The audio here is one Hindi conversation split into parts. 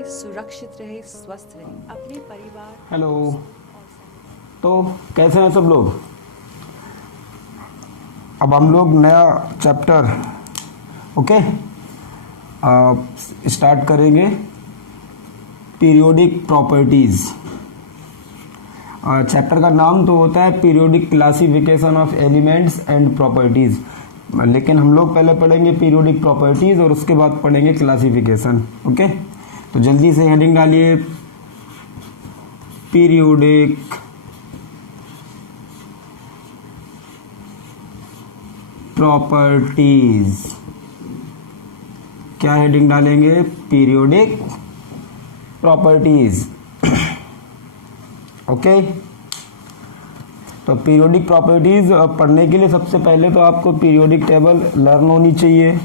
रहे, सुरक्षित रहे, स्वस्थ रहे, अपने परिवार। हेलो। तो कैसे हैं सब लोग? अब हम लोग नया चैप्टर ओके स्टार्ट करेंगे, पीरियोडिक प्रॉपर्टीज। चैप्टर का नाम तो होता है periodic classification of elements and properties, लेकिन हम लोग पहले पढ़ेंगे पीरियोडिक प्रॉपर्टीज और उसके बाद पढ़ेंगे क्लासिफिकेशन। ओके, तो जल्दी से हेडिंग डालिए, पीरियोडिक प्रॉपर्टीज। क्या हेडिंग डालेंगे? Periodic properties. ओके, तो पीरियोडिक प्रॉपर्टीज पढ़ने के लिए सबसे पहले तो आपको पीरियोडिक टेबल लर्न होनी चाहिए,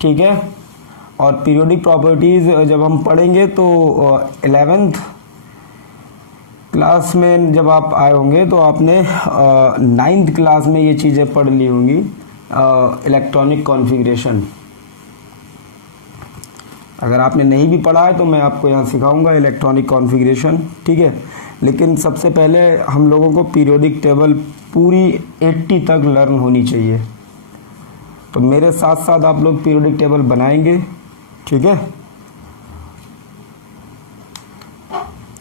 ठीक है। और पीरियोडिक प्रॉपर्टीज जब हम पढ़ेंगे तो 11th क्लास में जब आप आए होंगे तो आपने 9th क्लास में ये चीज़ें पढ़ ली होंगी, इलेक्ट्रॉनिक कॉन्फ़िगरेशन। अगर आपने नहीं भी पढ़ा है तो मैं आपको यहाँ सिखाऊंगा इलेक्ट्रॉनिक कॉन्फ़िगरेशन, ठीक है। लेकिन सबसे पहले हम लोगों को पीरियोडिक टेबल पूरी 80 तक लर्न होनी चाहिए। तो मेरे साथ साथ आप लोग पीरियोडिक टेबल बनाएंगे, ठीक है।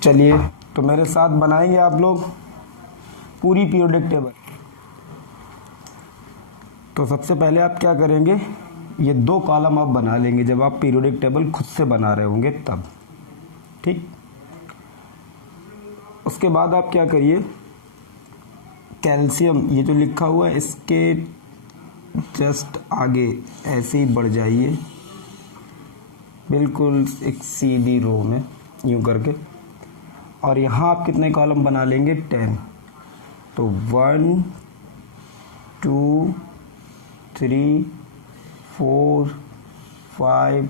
चलिए, तो मेरे साथ बनाएंगे आप लोग पूरी पीरियोडिक टेबल। तो सबसे पहले आप क्या करेंगे, ये 2 कॉलम आप बना लेंगे जब आप पीरियोडिक टेबल खुद से बना रहे होंगे तब, ठीक। उसके बाद आप क्या करिए, कैल्शियम ये जो लिखा हुआ है इसके जस्ट आगे ऐसे ही बढ़ जाइए, बिल्कुल एक सीधी रो में यूं करके, और यहाँ आप कितने कॉलम बना लेंगे? 10। तो 1 2 3 4 5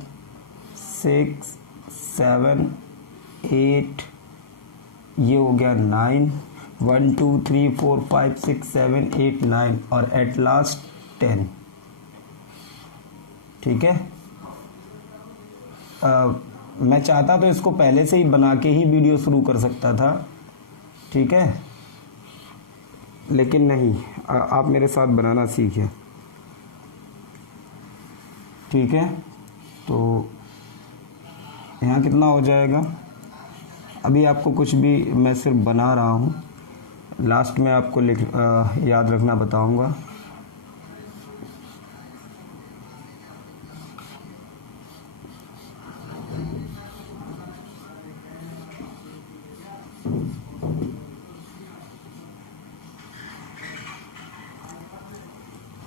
6 7 8, ये हो गया 9। 1 2 3 4 5 6 7 8 9 और एट लास्ट 10, ठीक है। मैं चाहता तो इसको पहले से ही बना के ही वीडियो शुरू कर सकता था, ठीक है, लेकिन नहीं, आप मेरे साथ बनाना सीखें, ठीक है। तो यहाँ कितना हो जाएगा? अभी आपको कुछ भी, मैं सिर्फ बना रहा हूँ, लास्ट में आपको याद रखना बताऊँगा।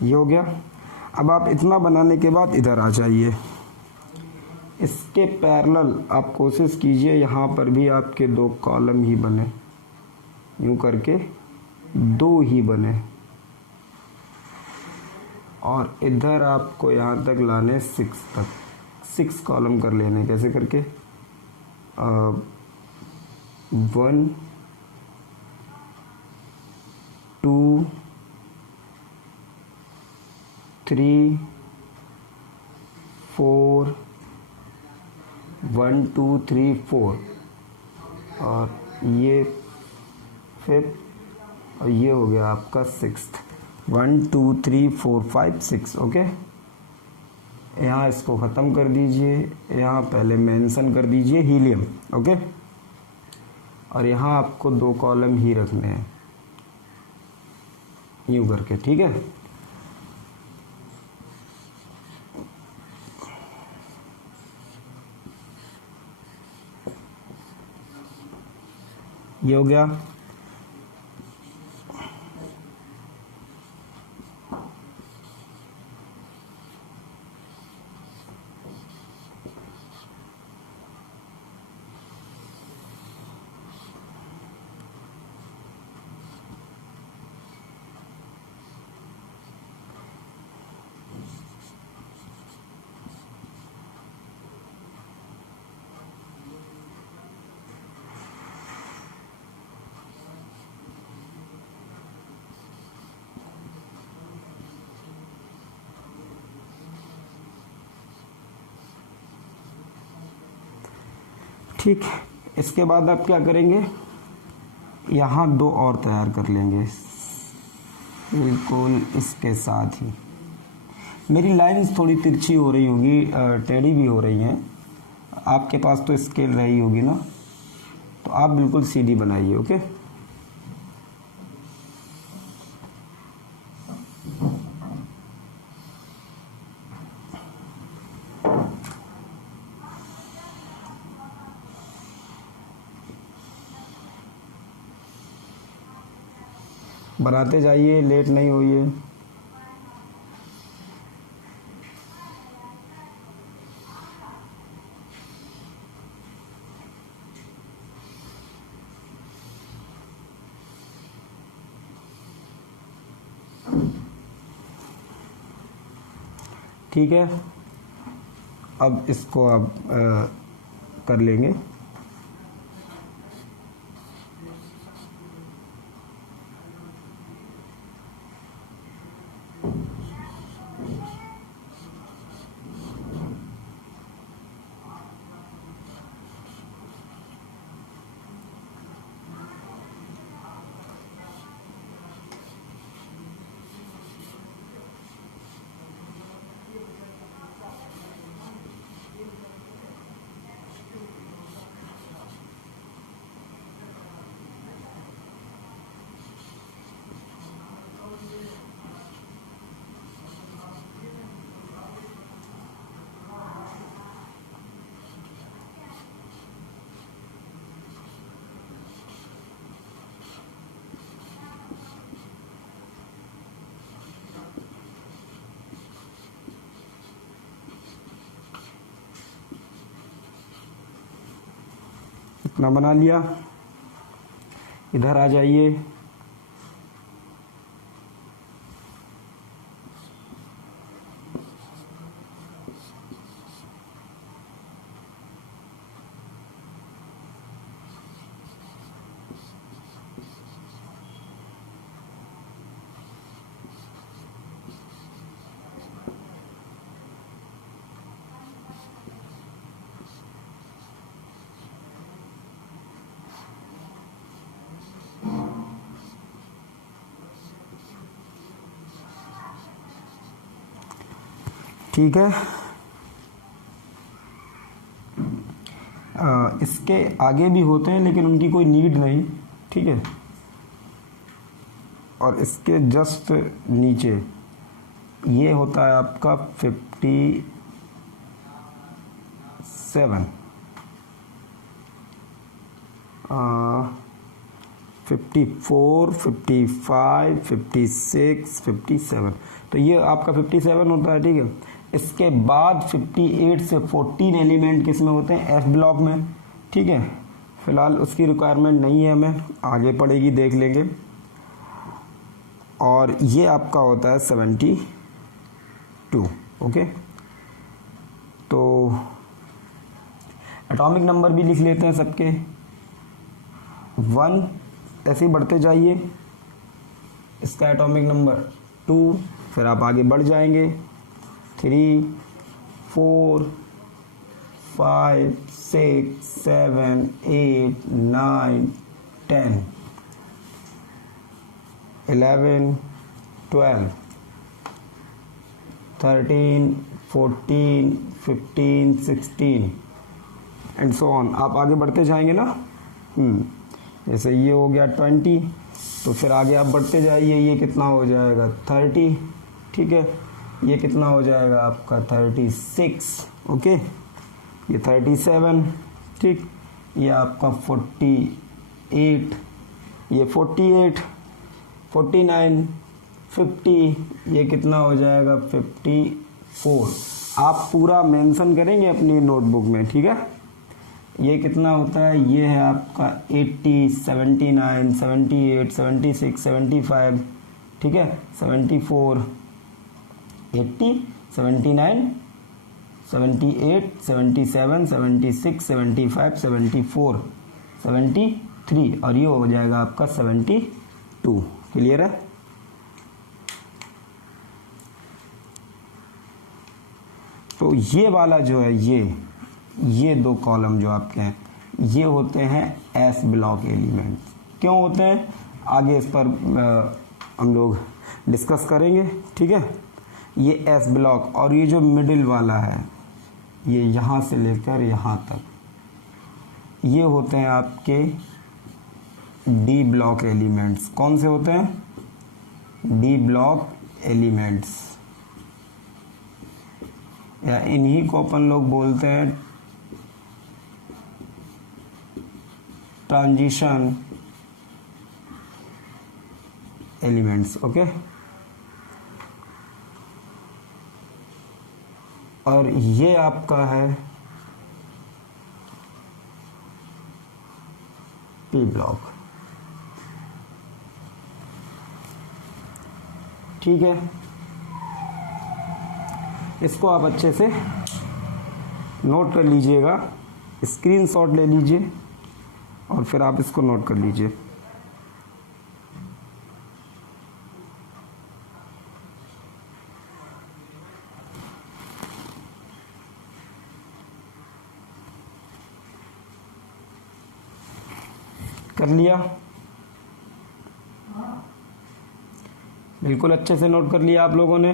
ये हो गया। अब आप इतना बनाने के बाद इधर आ जाइए, इसके पैरेलल आप कोशिश कीजिए यहाँ पर भी आपके 2 कॉलम ही बने, यूं करके 2 ही बने, और इधर आपको यहाँ तक लाने 6 तक, 6 कॉलम कर लेने। कैसे करके? 1 2 3 4 1 2 3 4, और ये 5th, और ये हो गया आपका 6th। 1 2 3 4 5 6, ओके। यहाँ इसको ख़त्म कर दीजिए, यहाँ पहले मेंशन कर दीजिए हीलियम, ओके। और यहाँ आपको 2 कॉलम ही रखने हैं, यूँ करके, ठीक है। ये हो गया। ठीक, इसके बाद आप क्या करेंगे, यहाँ 2 और तैयार कर लेंगे बिल्कुल इसके साथ ही। मेरी लाइंस थोड़ी तिरछी हो रही होगी, टेढ़ी भी हो रही हैं, आपके पास तो स्केल रही होगी ना, तो आप बिल्कुल सीधी बनाइए। ओके, बनाते जाइए, लेट नहीं होइए। ठीक है, अब इसको आप कर लेंगे। इतना बना लिया, इधर आ जाइए। ठीक है, इसके आगे भी होते हैं लेकिन उनकी कोई नीड नहीं। ठीक है, और इसके जस्ट नीचे ये होता है आपका 57, 54, 55, 56, 57, तो ये आपका 57 होता है। ठीक है, इसके बाद 58 से 14 एलिमेंट किस में होते हैं, एफ ब्लॉक में। ठीक है, फिलहाल उसकी रिक्वायरमेंट नहीं है, हमें आगे पड़ेगी, देख लेंगे। और ये आपका होता है 72। ओके, तो एटॉमिक नंबर भी लिख लेते हैं सबके, 1 ऐसे ही बढ़ते जाइए, इसका एटॉमिक नंबर 2, फिर आप आगे बढ़ जाएंगे 3, 4, 5, 6, 7, 8, 9, 10, 11, 12, 13, 14, 15, 16 एंड सो ऑन। आप आगे बढ़ते जाएंगे ना। जैसे ये हो गया 20, तो फिर आगे आप बढ़ते जाइए, ये कितना हो जाएगा 30। ठीक है, ये कितना हो जाएगा आपका 36। ओके, ये 37। ठीक, ये आपका 48, ये 48, 49, 50, ये कितना हो जाएगा 54। आप पूरा मेंशन करेंगे अपनी नोटबुक में। ठीक है, ये कितना होता है, ये है आपका 80, 79, 78, 76, 75। ठीक है, 74, 80, 79, 78, 77, 76, 75, 74, 73 और ये हो जाएगा आपका 72। क्लियर है। तो ये वाला जो है, ये 2 कॉलम जो आपके हैं, ये होते हैं एस ब्लॉक एलिमेंट्स। क्यों होते हैं आगे इस पर हम लोग डिस्कस करेंगे, ठीक है। ये एस ब्लॉक और ये जो मिडिल वाला है ये यहाँ से लेकर यहाँ तक ये होते हैं आपके डी ब्लॉक एलिमेंट्स। कौन से होते हैं? डी ब्लॉक एलिमेंट्स, या इन्हीं को अपन लोग बोलते हैं ट्रांजिशन एलिमेंट्स। ओके, और ये आपका है पी ब्लॉक, ठीक है। इसको आप अच्छे से नोट कर लीजिएगा, स्क्रीनशॉट ले लीजिए और फिर आप इसको नोट कर लीजिए। कर लिया? बिल्कुल अच्छे से नोट कर लिया आप लोगों ने।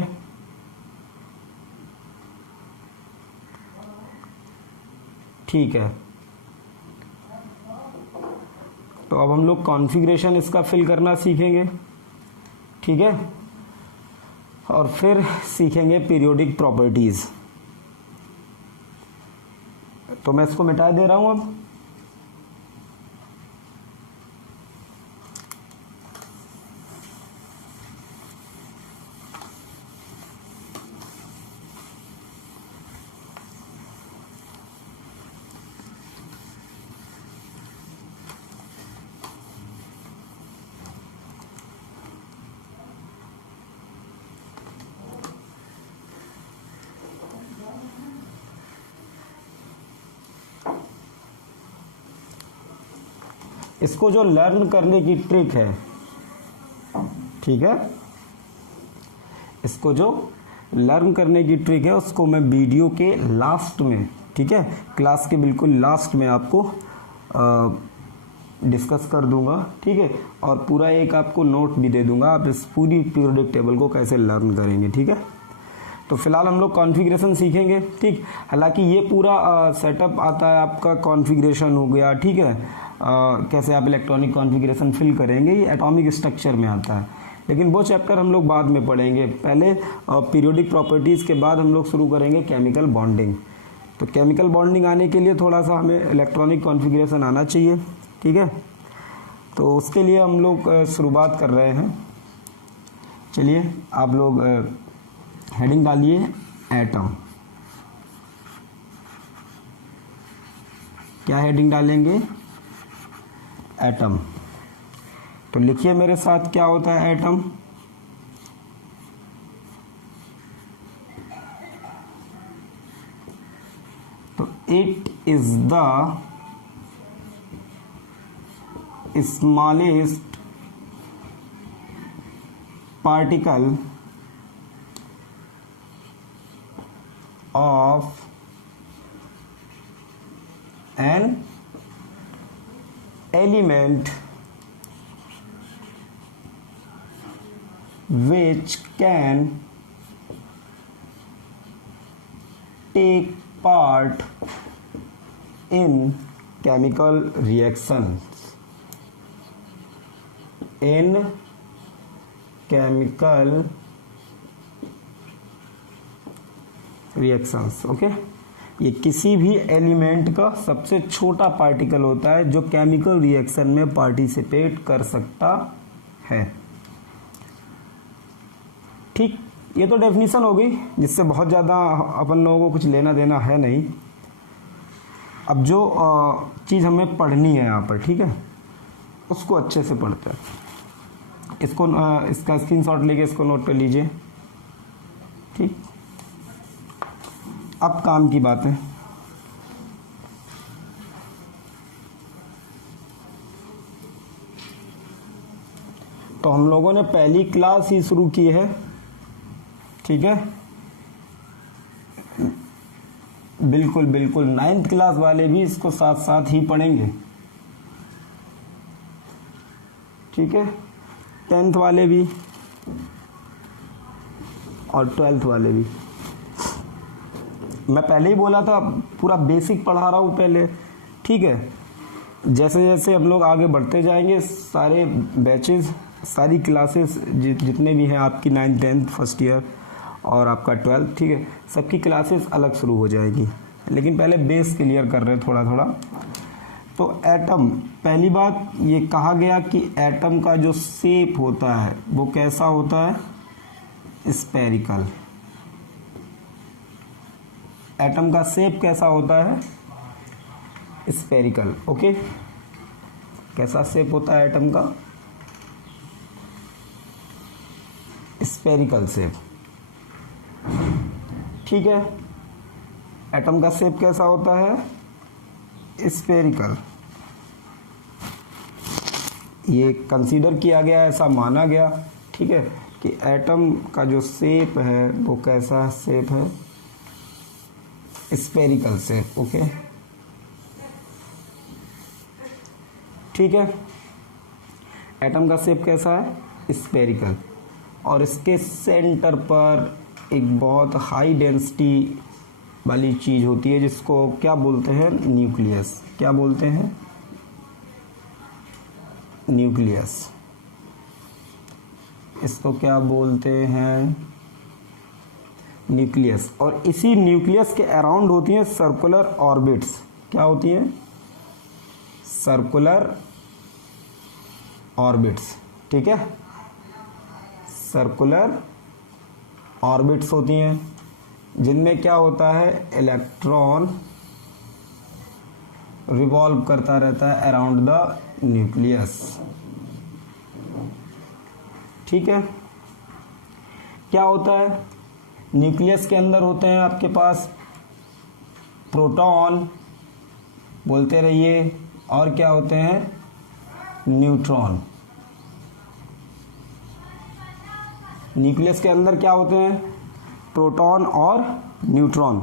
ठीक है, तो अब हम लोग कॉन्फ़िगरेशन इसका फिल करना सीखेंगे, ठीक है, और फिर सीखेंगे पीरियोडिक प्रॉपर्टीज। तो मैं इसको मिटा दे रहा हूं अब। इसको जो लर्न करने की ट्रिक है, ठीक है, इसको जो लर्न करने की ट्रिक है उसको मैं वीडियो के लास्ट में, ठीक है, क्लास के बिल्कुल लास्ट में आपको डिस्कस कर दूंगा, ठीक है, और पूरा एक आपको नोट भी दे दूंगा, आप इस पूरी पीरियोडिक टेबल को कैसे लर्न करेंगे, ठीक है। तो फिलहाल हम लोग कॉन्फ़िगरेशन सीखेंगे, ठीक। हालांकि ये पूरा सेटअप आता है आपका, कॉन्फ़िगरेशन हो गया, ठीक है, कैसे आप इलेक्ट्रॉनिक कॉन्फ़िगरेशन फिल करेंगे, ये एटॉमिक स्ट्रक्चर में आता है, लेकिन वो चैप्टर हम लोग बाद में पढ़ेंगे। पहले पीरियोडिक प्रॉपर्टीज़ के बाद हम लोग शुरू करेंगे केमिकल बॉन्डिंग। तो केमिकल बॉन्डिंग आने के लिए थोड़ा सा हमें इलेक्ट्रॉनिक कॉन्फ़िगरेशन आना चाहिए, ठीक है। तो उसके लिए हम लोग शुरुआत कर रहे हैं। चलिए आप लोग हेडिंग डालिए एटम। क्या हेडिंग डालेंगे? एटम। तो लिखिए मेरे साथ, क्या होता है एटम? तो it is the smallest particle of an element which can take part in chemical reactions, in chemical reactions. Okay, ये किसी भी एलिमेंट का सबसे छोटा पार्टिकल होता है जो केमिकल रिएक्शन में पार्टिसिपेट कर सकता है, ठीक। ये तो डेफिनेशन हो गई, जिससे बहुत ज़्यादा अपन लोगों को कुछ लेना देना है नहीं। अब जो चीज़ हमें पढ़नी है यहाँ पर, ठीक है, उसको अच्छे से पढ़ते हैं। इसको इसका स्क्रीनशॉट लेके इसको नोट कर लीजिए, ठीक। अब काम की बात है। तो हम लोगों ने पहली क्लास ही शुरू की है, ठीक है, बिल्कुल बिल्कुल, 9th क्लास वाले भी इसको साथ साथ ही पढ़ेंगे, ठीक है, 10th वाले भी और 12th वाले भी। मैं पहले ही बोला था पूरा बेसिक पढ़ा रहा हूँ पहले, ठीक है। जैसे जैसे हम लोग आगे बढ़ते जाएंगे सारे बैचेस, सारी क्लासेस जितने भी हैं आपकी 9th 10th फर्स्ट ईयर और आपका 12th, ठीक है, सबकी क्लासेस अलग शुरू हो जाएगी, लेकिन पहले बेस क्लियर कर रहे हैं थोड़ा थोड़ा। तो एटम, पहली बात ये कहा गया कि एटम का जो शेप होता है वो कैसा होता है, स्फेरिकल। एटम का शेप कैसा होता है, स्फेरिकल, ओके। कैसा शेप होता है एटम का, स्फेरिकल शेप, ठीक है। एटम का शेप कैसा होता है, स्फेरिकल। ये कंसीडर किया गया, ऐसा माना गया, ठीक है, कि एटम का जो शेप है वो कैसा शेप है, स्फेरिकल शेप, ओके, ठीक है। एटम का शेप कैसा है, स्फेरिकल, और इसके सेंटर पर एक बहुत हाई डेंसिटी वाली चीज़ होती है जिसको क्या बोलते हैं, न्यूक्लियस। क्या बोलते हैं, न्यूक्लियस। इसको क्या बोलते हैं, न्यूक्लियस। और इसी न्यूक्लियस के अराउंड होती हैं सर्कुलर ऑर्बिट्स। क्या होती हैं, सर्कुलर ऑर्बिट्स, ठीक है, सर्कुलर ऑर्बिट्स होती हैं, जिनमें क्या होता है, इलेक्ट्रॉन रिवॉल्व करता रहता है अराउंड द न्यूक्लियस, ठीक है। क्या होता है, न्यूक्लियस के अंदर होते हैं आपके पास प्रोटॉन, बोलते रहिए, और क्या होते हैं, न्यूट्रॉन। न्यूक्लियस के अंदर क्या होते हैं, प्रोटॉन और न्यूट्रॉन।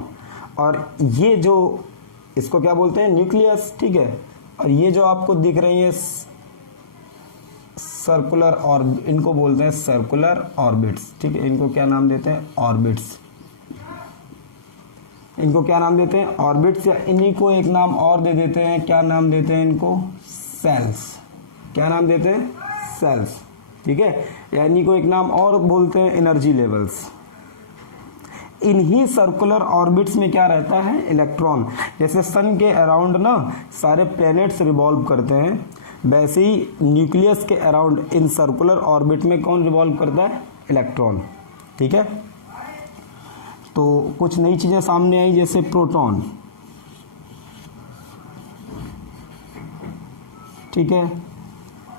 और ये जो, इसको क्या बोलते हैं, न्यूक्लियस, ठीक है। और ये जो आपको दिख रही है सर्कुलर, और इनको बोलते हैं सर्कुलर ऑर्बिट्स, ठीक है। इनको क्या नाम देते हैं, ऑर्बिट्स। इनको क्या नाम देते हैं, ऑर्बिट्स, या इन्हीं को एक नाम और दे देते हैं, क्या नाम देते हैं इनको, सेल्स। क्या नाम देते हैं, सेल्स, ठीक है। या इन्हीं को एक नाम और बोलते हैं, एनर्जी लेवल्स। इन्हीं सर्कुलर ऑर्बिट्स में क्या रहता है, इलेक्ट्रॉन। जैसे सन के अराउंड ना सारे प्लैनेट्स रिवॉल्व करते हैं, वैसे ही न्यूक्लियस के अराउंड इन सर्कुलर ऑर्बिट में कौन रिवॉल्व करता है, इलेक्ट्रॉन, ठीक है। तो कुछ नई चीजें सामने आई, जैसे प्रोटॉन, ठीक है।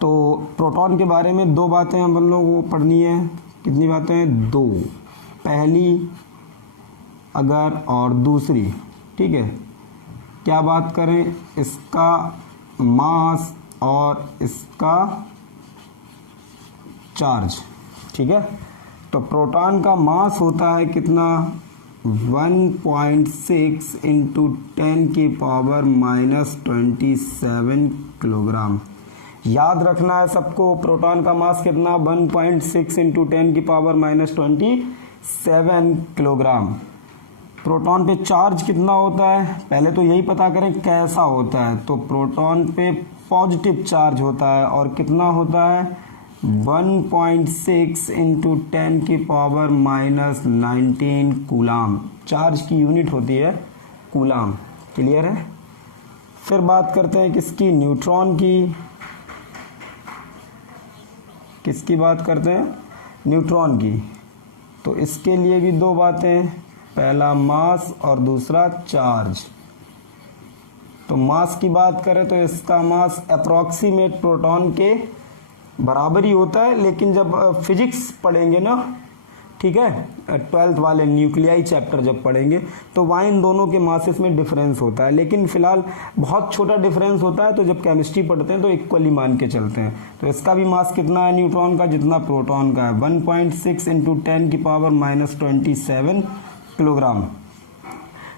तो प्रोटॉन के बारे में दो बातें हम लोगों को पढ़नी है। कितनी बातें हैं, दो। पहली अगर और दूसरी, ठीक है। क्या बात करें, इसका मास और इसका चार्ज, ठीक है। तो प्रोटॉन का मास होता है कितना, 1.6 इंटू 10 की पावर -27 किलोग्राम। याद रखना है सबको, प्रोटॉन का मास कितना, 1.6 इंटू 10 की पावर -27 किलोग्राम। प्रोटॉन पे चार्ज कितना होता है, पहले तो यही पता करें कैसा होता है। तो प्रोटॉन पे पॉजिटिव चार्ज होता है, और कितना होता है, 1.6 इंटू 10 की पावर -19 कूलाम। चार्ज की यूनिट होती है कूलाम, क्लियर है। फिर बात करते हैं किसकी, न्यूट्रॉन की। किसकी बात करते हैं, न्यूट्रॉन की। तो इसके लिए भी दो बातें, पहला मास और दूसरा चार्ज। तो मास की बात करें तो इसका मास अप्रॉक्सीमेट प्रोटॉन के बराबर ही होता है, लेकिन जब फिजिक्स पढ़ेंगे ना, ठीक है, 12th वाले न्यूक्लियाई चैप्टर जब पढ़ेंगे तो वहाँ इन दोनों के मासेस में डिफरेंस होता है, लेकिन फिलहाल बहुत छोटा डिफरेंस होता है। तो जब केमिस्ट्री पढ़ते हैं तो इक्वली मान के चलते हैं। तो इसका भी मास कितना है न्यूट्रॉन का, जितना प्रोटॉन का है, 1.6 इंटू 10 की पावर -27 किलोग्राम।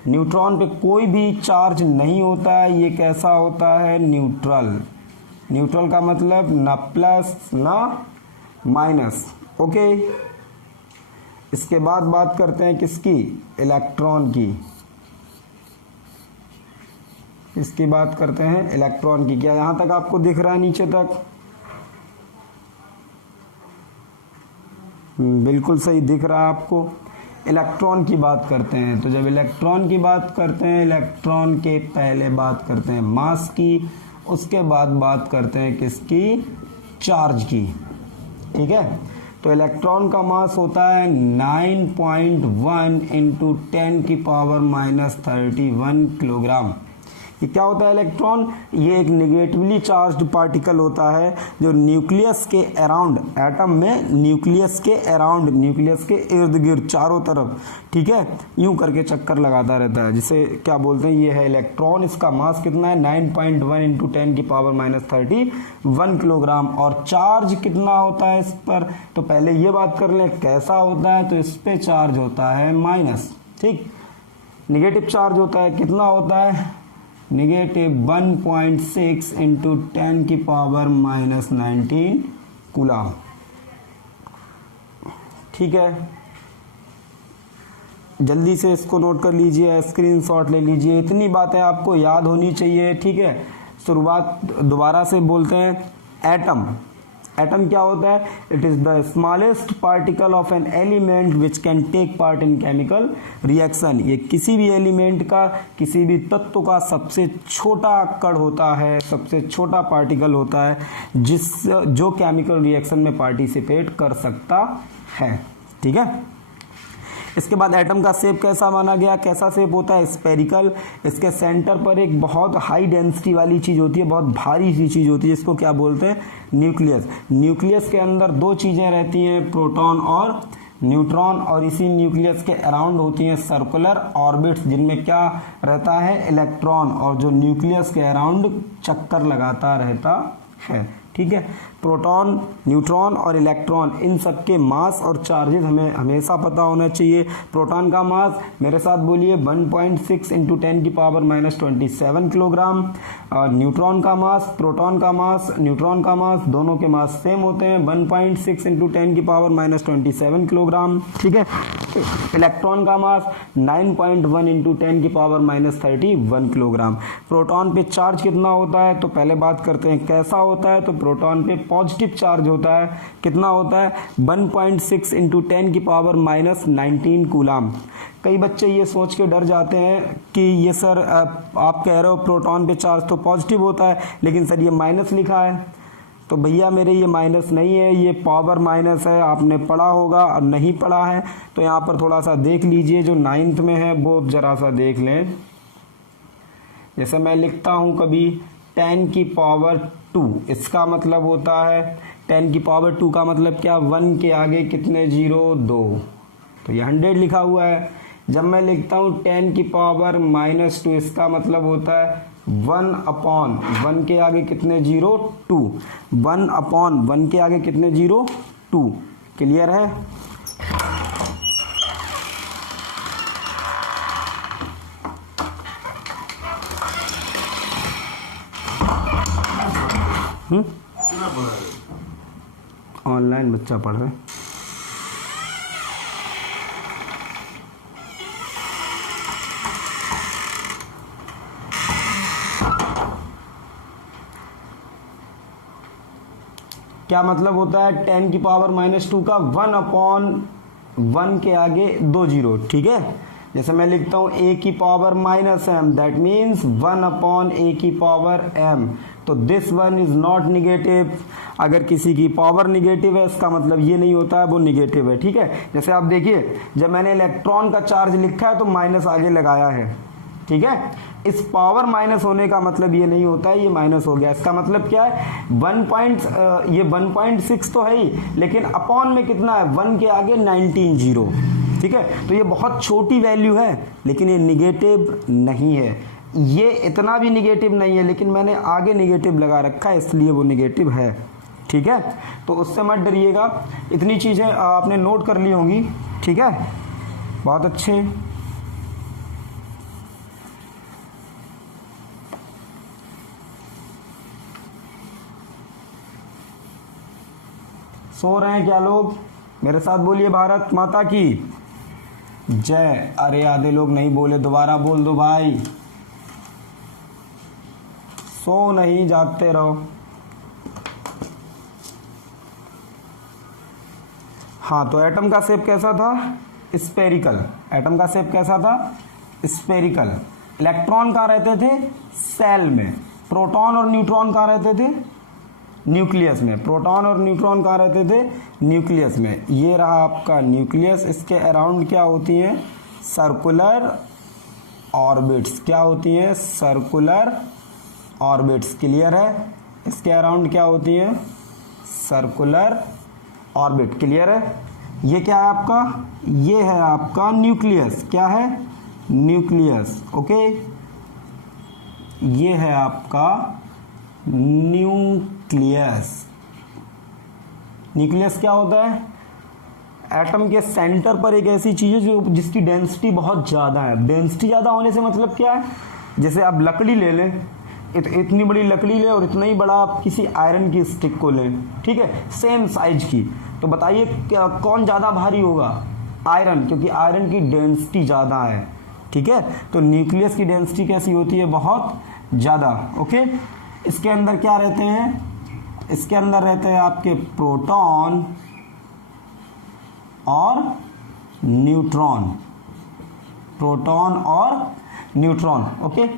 न्यूट्रॉन पे कोई भी चार्ज नहीं होता है, ये कैसा होता है, न्यूट्रल। न्यूट्रल का मतलब ना प्लस ना माइनस। ओके, इसके बाद बात करते हैं किसकी, इलेक्ट्रॉन की। इसकी बात करते हैं इलेक्ट्रॉन की। क्या यहां तक आपको दिख रहा है, नीचे तक? बिल्कुल सही दिख रहा है आपको। इलेक्ट्रॉन की बात करते हैं, तो जब इलेक्ट्रॉन की बात करते हैं, इलेक्ट्रॉन के पहले बात करते हैं मास की, उसके बाद बात करते हैं किसकी, चार्ज की। ठीक है, तो इलेक्ट्रॉन का मास होता है 9.1 इंटू 10⁻31 किलोग्राम। ये क्या होता है इलेक्ट्रॉन, ये एक निगेटिवली चार्ज्ड पार्टिकल होता है जो न्यूक्लियस के अराउंड, एटम में न्यूक्लियस के अराउंड, न्यूक्लियस के इर्द गिर्द चारों तरफ, ठीक है, यूं करके चक्कर लगाता रहता है, जिसे क्या बोलते हैं, ये है इलेक्ट्रॉन। इसका मास कितना है, 9.1 इंटू 10⁻31 किलोग्राम। और चार्ज कितना होता है इस पर, तो पहले ये बात कर लें कैसा होता है, तो इस पे चार्ज होता है माइनस। ठीक, निगेटिव चार्ज होता है, कितना होता है, निगेटिव 1.6 इंटू 10⁻19 कूलम। ठीक है, जल्दी से इसको नोट कर लीजिए, स्क्रीनशॉट ले लीजिए, इतनी बातें आपको याद होनी चाहिए। ठीक है, शुरुआत दोबारा से बोलते हैं, एटम। एटम क्या होता है, it is the smallest particle of an element which can take part in chemical reaction. ये किसी भी एलिमेंट का, किसी भी तत्व का सबसे छोटा कण होता है, सबसे छोटा पार्टिकल होता है जो केमिकल रिएक्शन में पार्टिसिपेट कर सकता है। ठीक है, इसके बाद एटम का शेप कैसा माना गया, कैसा शेप होता है, स्फेरिकल। इसके सेंटर पर एक बहुत हाई डेंसिटी वाली चीज होती है, बहुत भारी सी चीज होती है, जिसको क्या बोलते हैं, न्यूक्लियस। न्यूक्लियस के अंदर दो चीजें रहती हैं, प्रोटॉन और न्यूट्रॉन, और इसी न्यूक्लियस के अराउंड होती हैं सर्कुलर ऑर्बिट्स, जिनमें क्या रहता है, इलेक्ट्रॉन, और जो न्यूक्लियस के अराउंड चक्कर लगाता रहता है। ठीक है, प्रोटॉन, न्यूट्रॉन और इलेक्ट्रॉन, इन सब के मास और चार्जेस हमें हमेशा पता होना चाहिए। प्रोटॉन का मास, मेरे साथ बोलिए, 1.6 इंटू 10⁻27 किलोग्राम। और न्यूट्रॉन का मास, प्रोटॉन का मास, न्यूट्रॉन का मास, दोनों के मास सेम होते हैं, 1.6 इंटू 10⁻27 किलोग्राम। ठीक है, इलेक्ट्रॉन का मास 9.1 इंटू 10⁻31 किलोग्राम। प्रोटॉन पे चार्ज कितना होता है, तो पहले बात करते हैं कैसा होता है। तो प्रोटॉन पे पॉजिटिव चार्ज होता है, कितना होता है, 1.6 इंटू 10⁻19 कूलम। कई बच्चे ये सोच के डर जाते हैं कि ये सर आप कह रहे हो प्रोटॉन पे चार्ज तो पॉजिटिव होता है, लेकिन सर ये माइनस लिखा है। तो भैया मेरे ये माइनस नहीं है, ये पावर माइनस है, आपने पढ़ा होगा और नहीं पढ़ा है तो यहाँ पर थोड़ा सा देख लीजिए, जो 9th में है वो जरा सा देख लें। जैसे मैं लिखता हूँ कभी 10 की पावर 2, इसका मतलब होता है 10 की पावर 2 का मतलब क्या, 1 के आगे कितने जीरो, 2, तो ये 100 लिखा हुआ है। जब मैं लिखता हूँ 10 की पावर -2, इसका मतलब होता है 1/1 के आगे कितने जीरो, 2, 1/1 के आगे कितने जीरो, 2। क्लियर है? ऑनलाइन बच्चा पढ़ रहा है। क्या मतलब होता है 10 की पावर -2 का 1/1 के आगे 2 जीरो। ठीक है, जैसे मैं लिखता हूं a की power -m, that means 1/a की पावर m। तो this one is not negative. अगर किसी की पावर निगेटिव है, इसका मतलब ये नहीं होता है वो निगेटिव है। ठीक है, जैसे आप देखिए, जब मैंने इलेक्ट्रॉन का चार्ज लिखा है तो माइनस आगे लगाया है। ठीक है, इस पावर माइनस होने का मतलब ये नहीं होता है ये माइनस हो गया। इसका मतलब क्या है, ये 1.6 तो है ही, लेकिन अपॉन में कितना है, 1 के आगे 19 जीरो। ठीक है, तो ये बहुत छोटी वैल्यू है, लेकिन ये निगेटिव नहीं है। ये इतना भी निगेटिव नहीं है, लेकिन मैंने आगे निगेटिव लगा रखा है, इसलिए वो निगेटिव है। ठीक है, तो उससे मत डरिएगा। इतनी चीज़ें आपने नोट कर ली होंगी। ठीक है, बहुत अच्छे। सो रहे हैं क्या लोग? मेरे साथ बोलिए भारत माता की जय। अरे आधे लोग नहीं बोले, दोबारा बोल दो भाई। सो नहीं, जागते रहो। हाँ, तो एटम का शेप कैसा था? स्फेरिकल। एटम का शेप कैसा था? स्फेरिकल। इलेक्ट्रॉन कहाँ रहते थे? सेल में। प्रोटॉन और न्यूट्रॉन कहाँ रहते थे? न्यूक्लियस में। प्रोटॉन और न्यूट्रॉन कहाँ रहते थे? न्यूक्लियस में। ये रहा आपका न्यूक्लियस। इसके अराउंड क्या होती हैं? Circular orbits. क्या होती हैं? Circular orbits. क्लियर है? इसके अराउंड क्या होती हैं? Circular orbit. क्लियर है? ये क्या है आपका? ये है आपका न्यूक्लियस। क्या है? न्यूक्लियस। ओके, ये है आपका न्यूक्लियस। न्यूक्लियस क्या होता है? एटम के सेंटर पर एक ऐसी चीज है जो जिसकी डेंसिटी बहुत ज़्यादा है। डेंसिटी ज़्यादा होने से मतलब क्या है? जैसे आप लकड़ी ले लें, इतनी बड़ी लकड़ी लें और इतना ही बड़ा आप किसी आयरन की स्टिक को लें, ठीक है, सेम साइज की, तो बताइए कौन ज़्यादा भारी होगा? आयरन, क्योंकि आयरन की डेंसिटी ज़्यादा है। ठीक है, तो न्यूक्लियस की डेंसिटी कैसी होती है? बहुत ज़्यादा। ओके, इसके अंदर क्या रहते हैं? इसके अंदर रहते हैं आपके प्रोटॉन और न्यूट्रॉन। प्रोटॉन और न्यूट्रॉन। ओके,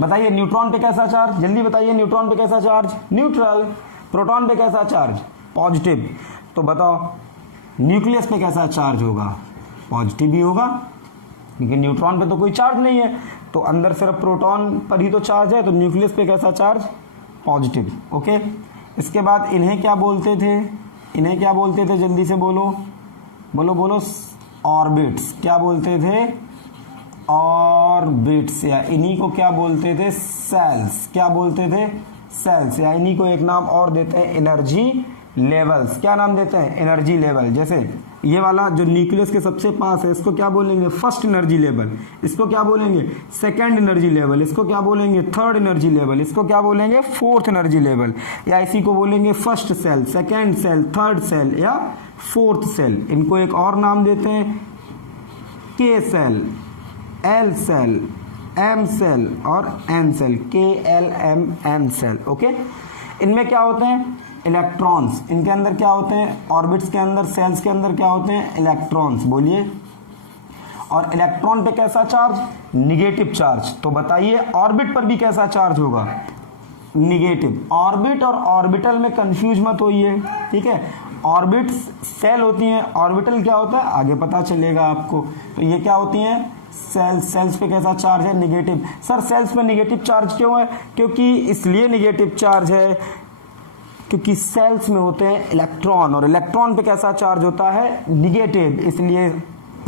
बताइए न्यूट्रॉन पे कैसा चार्ज? जल्दी बताइए, न्यूट्रॉन पे कैसा चार्ज? न्यूट्रल। प्रोटॉन पे कैसा चार्ज? पॉजिटिव। तो बताओ न्यूक्लियस पे कैसा चार्ज होगा? पॉजिटिव ही होगा, क्योंकि न्यूट्रॉन पे तो कोई चार्ज नहीं है, तो अंदर सिर्फ प्रोटॉन पर ही तो चार्ज है, तो न्यूक्लियस पे कैसा चार्ज? पॉजिटिव। ओके, इसके बाद इन्हें क्या बोलते थे? इन्हें क्या बोलते थे? जल्दी से बोलो बोलो बोलो। ऑर्बिट्स। क्या बोलते थे? ऑर्बिट्स। या इन्हीं को क्या बोलते थे? सेल्स। क्या बोलते थे? सेल्स। या इन्हीं को एक नाम और देते हैं, एनर्जी लेवल्स। क्या नाम देते हैं? Energy level. जैसे ये वाला जो न्यूक्लियस के सबसे पास है, इसको क्या बोलेंगे? First energy level. इसको क्या बोलेंगे? Second energy level. इसको क्या बोलेंगे? Third energy level. इसको क्या बोलेंगे? Fourth energy level. या इसी को बोलेंगे first shell, second shell, third shell या फोर्थ सेल। इनको एक और नाम देते हैं, K shell, L shell, M shell और N shell. KLMN shell. Okay, इनमें क्या होते हैं? इलेक्ट्रॉन्स। इनके अंदर क्या होते हैं? ऑर्बिट्स के अंदर, सेल्स के अंदर क्या होते हैं? इलेक्ट्रॉन्स। बोलिए। और इलेक्ट्रॉन पे कैसा चार्ज? Negative charge. तो बताइए ऑर्बिट पर भी कैसा चार्ज होगा? निगेटिव। ऑर्बिट और ऑर्बिटल में कंफ्यूज मत होइए, ठीक है। ऑर्बिट सेल होती हैं, ऑर्बिटल क्या होता है आगे पता चलेगा आपको। तो ये क्या होती हैं? सेल्स। सेल्स पे कैसा चार्ज है? निगेटिव। सर सेल्स पे निगेटिव चार्ज क्यों है? क्योंकि इसलिए निगेटिव चार्ज है क्योंकि सेल्स में होते हैं इलेक्ट्रॉन, और इलेक्ट्रॉन पे कैसा चार्ज होता है? निगेटिव। इसलिए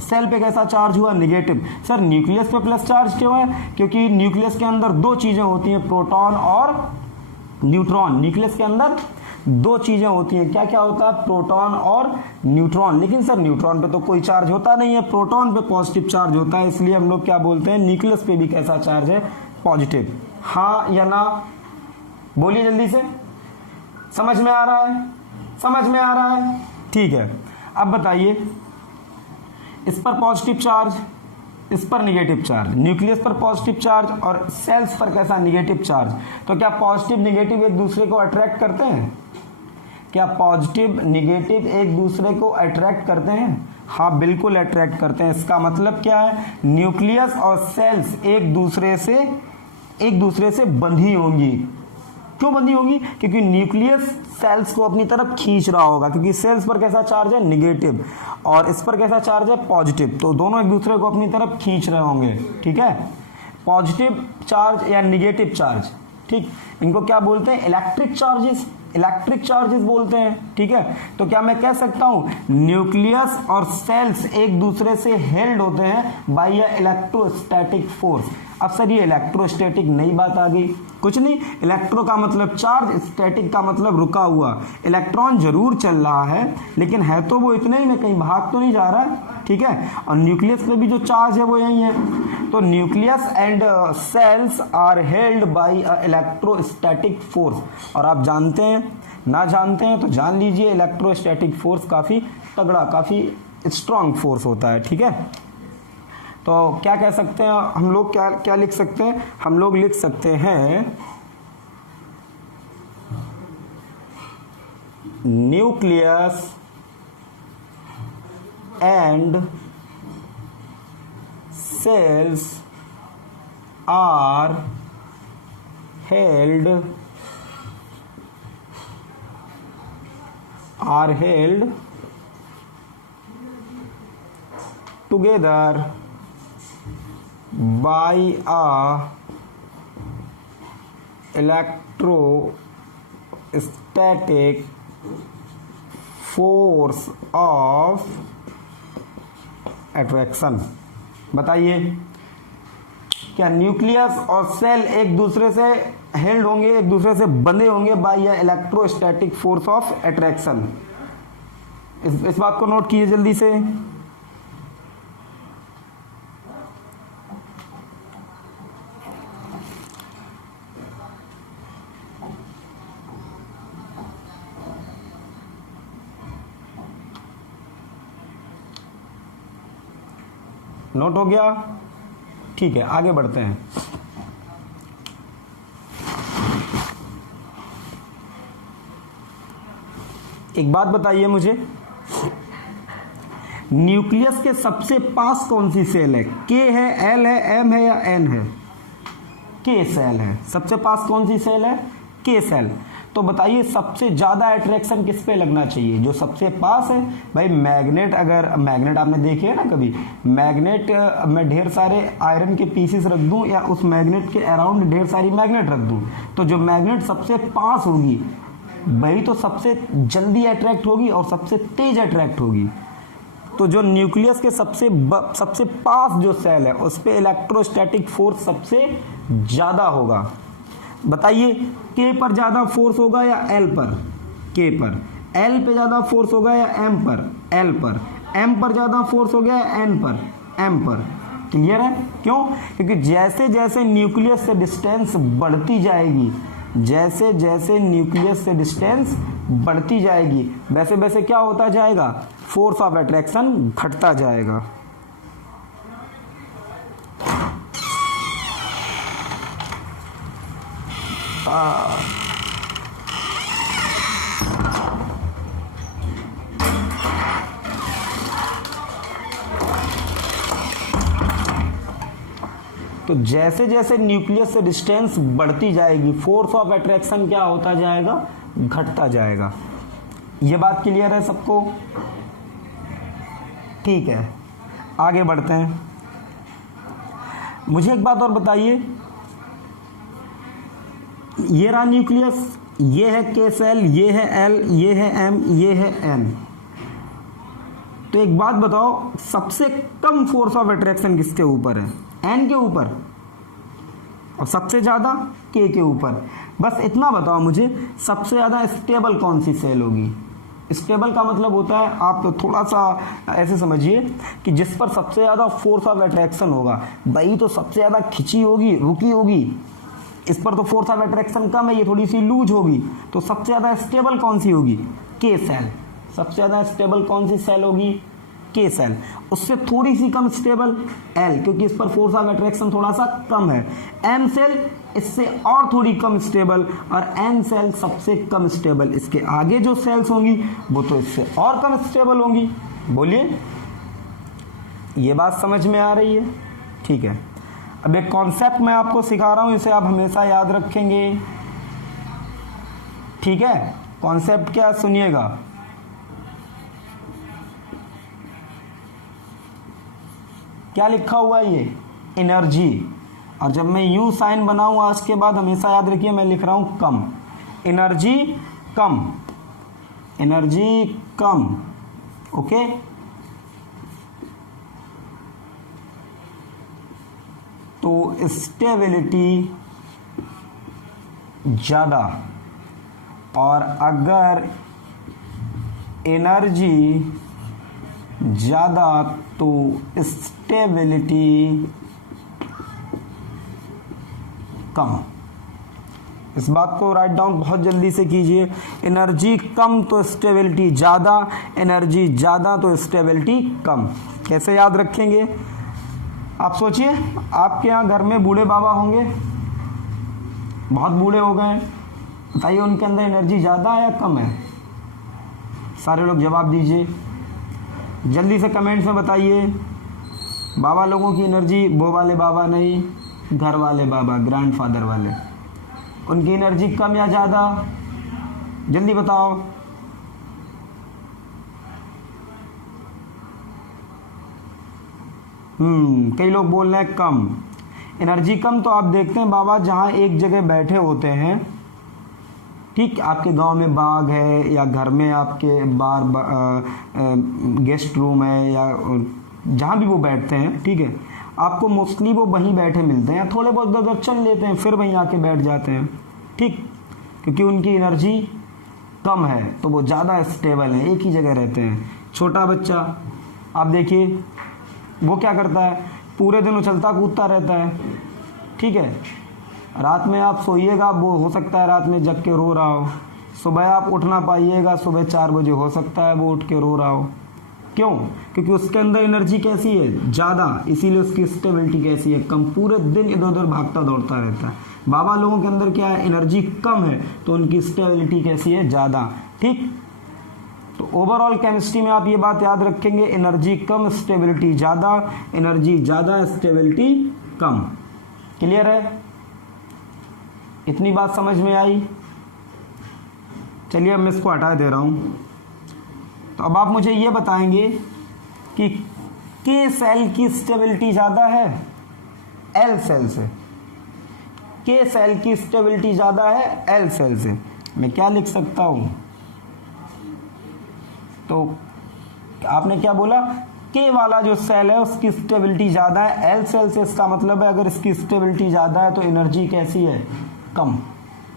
सेल पे कैसा चार्ज हुआ? निगेटिव। सर न्यूक्लियस पे प्लस चार्ज क्यों है? क्योंकि न्यूक्लियस के अंदर दो चीजें होती हैं, प्रोटॉन और न्यूट्रॉन। न्यूक्लियस के अंदर दो चीजें होती हैं। क्या क्या होता है? प्रोटॉन और न्यूट्रॉन। लेकिन सर न्यूट्रॉन पे तो कोई चार्ज होता नहीं है, प्रोटॉन पे पॉजिटिव चार्ज होता है, इसलिए हम लोग क्या बोलते हैं? न्यूक्लियस पे भी कैसा चार्ज है? पॉजिटिव। हाँ या ना? बोलिए जल्दी से। समझ में आ रहा है? समझ में आ रहा है? ठीक है, अब बताइए इस पर पॉजिटिव चार्ज, इस पर निगेटिव चार्ज। न्यूक्लियस पर पॉजिटिव चार्ज और सेल्स पर कैसा? Negative charge. तो क्या पॉजिटिव निगेटिव एक दूसरे को अट्रैक्ट करते हैं? क्या पॉजिटिव निगेटिव एक दूसरे को अट्रैक्ट करते हैं? हाँ बिल्कुल अट्रैक्ट करते हैं। इसका मतलब क्या है? न्यूक्लियस और सेल्स एक दूसरे से बंधी होंगी। क्यों बंधी होंगी? क्योंकि न्यूक्लियस सेल्स को अपनी तरफ खींच रहा होगा, क्योंकि सेल्स पर कैसा चार्ज है? निगेटिव, और इस पर कैसा चार्ज है? पॉजिटिव। तो दोनों एक दूसरे को अपनी तरफ खींच रहे होंगे, ठीक है। पॉजिटिव चार्ज या निगेटिव चार्ज, ठीक, इनको क्या बोलते हैं? Electric charges. इलेक्ट्रिक चार्जेस बोलते हैं, ठीक है। तो क्या मैं कह सकता हूं न्यूक्लियस और सेल्स एक दूसरे से हेल्ड होते हैं बाय अ इलेक्ट्रोस्टैटिक फोर्स। अब सर ये इलेक्ट्रोस्टैटिक नई बात आ गई? कुछ नहीं, इलेक्ट्रो का मतलब चार्ज, स्टैटिक का मतलब रुका हुआ। इलेक्ट्रॉन जरूर चल रहा है, लेकिन है तो वो इतने ही में, कहीं भाग तो नहीं जा रहा है, ठीक है। और न्यूक्लियस पे भी जो चार्ज है वो यही है। तो nucleus and shells are held by a electrostatic force. और आप जानते हैं ना जानते हैं तो जान लीजिए, इलेक्ट्रोस्टैटिक फोर्स काफ़ी तगड़ा, काफ़ी स्ट्रांग फोर्स होता है। ठीक है, तो क्या कह सकते हैं हम लोग, क्या क्या लिख सकते हैं हम लोग? लिख सकते हैं nucleus and cells are held together by a electrostatic force of attraction। बताइए, क्या न्यूक्लियस और सेल एक दूसरे से हेल्ड होंगे, एक दूसरे से बंधे होंगे by electrostatic force of attraction? इस बात को नोट कीजिए जल्दी से। नोट हो गया? ठीक है, आगे बढ़ते हैं। एक बात बताइए मुझे, न्यूक्लियस के सबसे पास कौन सी सेल है? के है, एल है, एम है या एन है? के सेल है। सबसे पास कौन सी सेल है? के सेल। तो बताइए सबसे ज्यादा अट्रैक्शन किस पे लगना चाहिए? जो सबसे पास है। भाई मैग्नेट, अगर मैग्नेट आपने देखे है ना कभी, मैग्नेट में ढेर सारे आयरन के पीसेस रख दूं या उस मैग्नेट के अराउंड ढेर सारी मैग्नेट रख दूं, तो जो मैग्नेट सबसे पास होगी वही तो सबसे जल्दी अट्रैक्ट होगी और सबसे तेज अट्रैक्ट होगी। तो जो न्यूक्लियस के सबसे पास जो सेल है उस पे इलेक्ट्रोस्टैटिक फोर्स सबसे ज्यादा होगा। बताइए के पर ज्यादा फोर्स होगा या एल पर? के पर। एल पे ज्यादा फोर्स होगा या एम पर? एल पर। एम पर ज्यादा फोर्स हो गया या एन पर? एम पर। क्लियर है? क्यों? क्योंकि जैसे जैसे न्यूक्लियस से डिस्टेंस बढ़ती जाएगी, जैसे जैसे न्यूक्लियस से डिस्टेंस बढ़ती जाएगी वैसे वैसे क्या होता जाएगा? फोर्स ऑफ अट्रैक्शन घटता जाएगा। तो जैसे जैसे न्यूक्लियस से डिस्टेंस बढ़ती जाएगी फोर्स ऑफ अट्रैक्शन क्या होता जाएगा? घटता जाएगा। ये बात क्लियर है सबको? ठीक है, आगे बढ़ते हैं। मुझे एक बात और बताइए, ये रहा न्यूक्लियस, ये है के सेल, ये है एल, ये है एम, ये है एन। तो एक बात बताओ, सबसे कम फोर्स ऑफ अट्रैक्शन किसके ऊपर है? एन के ऊपर, और सबसे ज्यादा के ऊपर। बस इतना बताओ मुझे, सबसे ज्यादा स्टेबल कौन सी सेल होगी? स्टेबल का मतलब होता है, आप थोड़ा सा ऐसे समझिए कि जिस पर सबसे ज्यादा फोर्स ऑफ अट्रैक्शन होगा वही तो सबसे ज्यादा खिंची होगी, रुकी होगी। इस पर तो फोर्स ऑफ अट्रैक्शन कम है, ये थोड़ी सी लूज होगी। तो सबसे ज्यादा स्टेबल कौन सी होगी? के सेल। सबसे ज्यादा स्टेबल कौन सी सेल होगी? के सेल। उससे थोड़ी सी कम स्टेबल एल, क्योंकि इस पर फोर्स ऑफ अट्रैक्शन थोड़ा सा कम है। एम सेल इससे और थोड़ी कम स्टेबल, और एन सेल सबसे कम स्टेबल। इसके आगे जो सेल्स होंगी वो तो इससे और कम स्टेबल होंगी। बोलिए, ये बात समझ में आ रही है? ठीक है, अब एक कॉन्सेप्ट मैं आपको सिखा रहा हूं, इसे आप हमेशा याद रखेंगे। ठीक है, कॉन्सेप्ट क्या? सुनिएगा। क्या लिखा हुआ है? ये एनर्जी। और जब मैं यू साइन बनाऊं आज के बाद हमेशा याद रखिए मैं लिख रहा हूं कम। एनर्जी कम, एनर्जी कम। ओके, तो स्टेबिलिटी ज्यादा, और अगर एनर्जी ज्यादा तो स्टेबिलिटी कम। इस बात को राइट डाउन बहुत जल्दी से कीजिए। एनर्जी कम तो स्टेबिलिटी ज़्यादा, एनर्जी ज़्यादा तो स्टेबिलिटी कम। कैसे याद रखेंगे? आप सोचिए, आपके यहाँ घर में बूढ़े बाबा होंगे, बहुत बूढ़े हो गए हैं, बताइए उनके अंदर एनर्जी ज़्यादा है या कम है? सारे लोग जवाब दीजिए, जल्दी से कमेंट्स में बताइए। बाबा लोगों की एनर्जी, वो वाले बाबा नहीं, घर वाले बाबा, ग्रैंडफादर वाले, उनकी एनर्जी कम या ज़्यादा? जल्दी बताओ। कई लोग बोल रहे हैं कम। एनर्जी कम तो आप देखते हैं बाबा जहाँ एक जगह बैठे होते हैं, ठीक, आपके गांव में बाग है या घर में आपके गेस्ट रूम है या जहाँ भी वो बैठते हैं, ठीक है, आपको मोस्टली वो वहीं बैठे मिलते हैं या थोड़े बहुत इधर चल लेते हैं फिर वहीं आके बैठ जाते हैं, ठीक, क्योंकि उनकी एनर्जी कम है तो वो ज़्यादा स्टेबल है, एक ही जगह रहते हैं। छोटा बच्चा आप देखिए, वो क्या करता है, पूरे दिन उछलता कूदता रहता है, ठीक है, रात में आप सोइएगा, वो हो सकता है रात में जग के रो रहा हो, सुबह आप उठ ना पाइएगा, सुबह 4 बजे हो सकता है वो उठ के रो रहा हो। क्यों? क्योंकि उसके अंदर एनर्जी कैसी है? ज़्यादा, इसीलिए उसकी स्टेबिलिटी कैसी है? कम, पूरे दिन इधर उधर भागता दौड़ता रहता है। बाबा लोगों के अंदर क्या है, एनर्जी कम है तो उनकी स्टेबिलिटी कैसी है? ज़्यादा, ठीक। तो ओवरऑल केमिस्ट्री में आप ये बात याद रखेंगे, एनर्जी कम स्टेबिलिटी ज़्यादा, एनर्जी ज़्यादा स्टेबिलिटी कम। क्लियर है? इतनी बात समझ में आई? चलिए अब मैं इसको हटा दे रहा हूँ। तो अब आप मुझे ये बताएंगे कि के सेल की स्टेबिलिटी ज़्यादा है एल सेल से? के सेल की स्टेबिलिटी ज़्यादा है एल सेल से? मैं क्या लिख सकता हूँ? तो आपने क्या बोला? के वाला जो सेल है उसकी स्टेबिलिटी ज़्यादा है एल सेल से। इसका मतलब है अगर इसकी स्टेबिलिटी ज़्यादा है तो एनर्जी कैसी है? कम।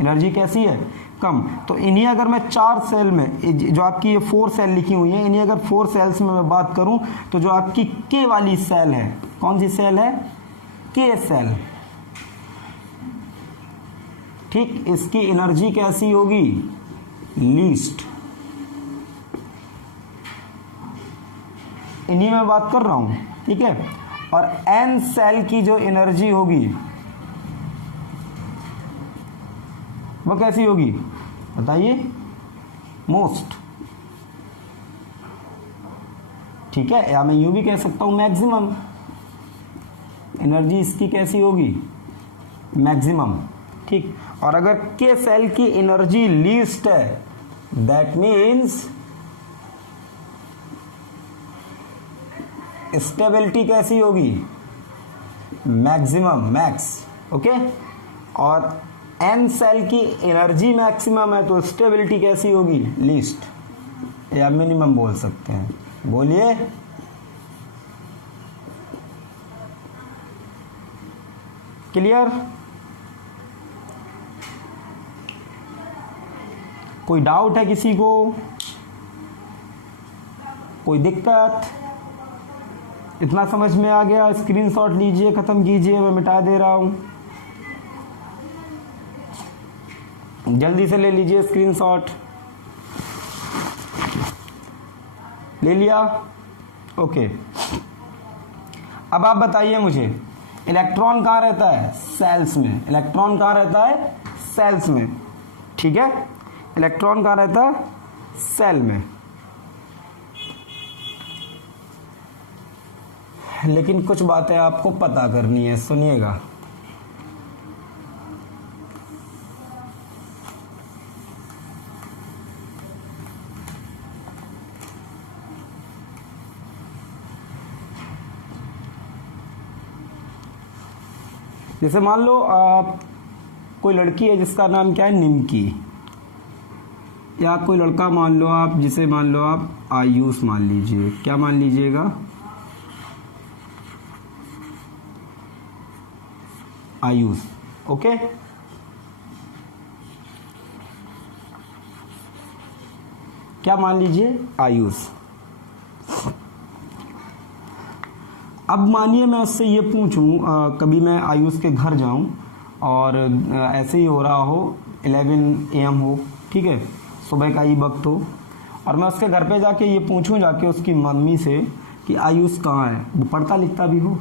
एनर्जी कैसी है? कम। तो इन्हीं अगर मैं 4 सेल में, जो आपकी ये 4 सेल लिखी हुई है, इन्हीं अगर 4 सेल्स में मैं बात करूं तो जो आपकी के वाली सेल है, कौन सी सेल है? के सेल, ठीक, इसकी एनर्जी कैसी होगी? लीस्ट। इन्हीं में बात कर रहा हूं, ठीक है। और एन सेल की जो एनर्जी होगी वो कैसी होगी बताइए? मोस्ट, ठीक है, या मैं यूं भी कह सकता हूं मैक्सिमम। एनर्जी इसकी कैसी होगी? मैक्सिमम, ठीक। और अगर के सेल की एनर्जी लीस्ट है, दैट मीन्स स्टेबिलिटी कैसी होगी? Maximum, max, okay. और एन सेल की एनर्जी मैक्सिमम है तो स्टेबिलिटी कैसी होगी? लीस्ट या मिनिमम बोल सकते हैं। बोलिए। क्लियर? कोई डाउट है किसी को? कोई दिक्कत? इतना समझ में आ गया? स्क्रीनशॉट लीजिए, खत्म कीजिए, मैं मिटा दे रहा हूं। जल्दी से ले लीजिए स्क्रीनशॉट। ले लिया? ओके। अब आप बताइए मुझे, इलेक्ट्रॉन कहाँ रहता है? सेल्स में। इलेक्ट्रॉन कहाँ रहता है? सेल्स में, ठीक है। इलेक्ट्रॉन कहाँ रहता है? सेल में। लेकिन कुछ बातें आपको पता करनी है, सुनिएगा। जैसे मान लो कोई लड़की है जिसका नाम क्या है? निमकी। या कोई लड़का मान लो आप, जिसे मान लो आप आयुष मान लीजिए। क्या मान लीजिएगा? आयुष, ओके। क्या मान लीजिए? आयुष। अब मानिए मैं उससे ये पूछूं, कभी मैं आयुष के घर जाऊं और ऐसे ही हो रहा हो 11 AM हो, ठीक है, सुबह का ही वक्त हो, और मैं उसके घर पे जाके ये पूछूं जाके उसकी मम्मी से कि आयुष कहाँ है, वो पढ़ता लिखता भी हो,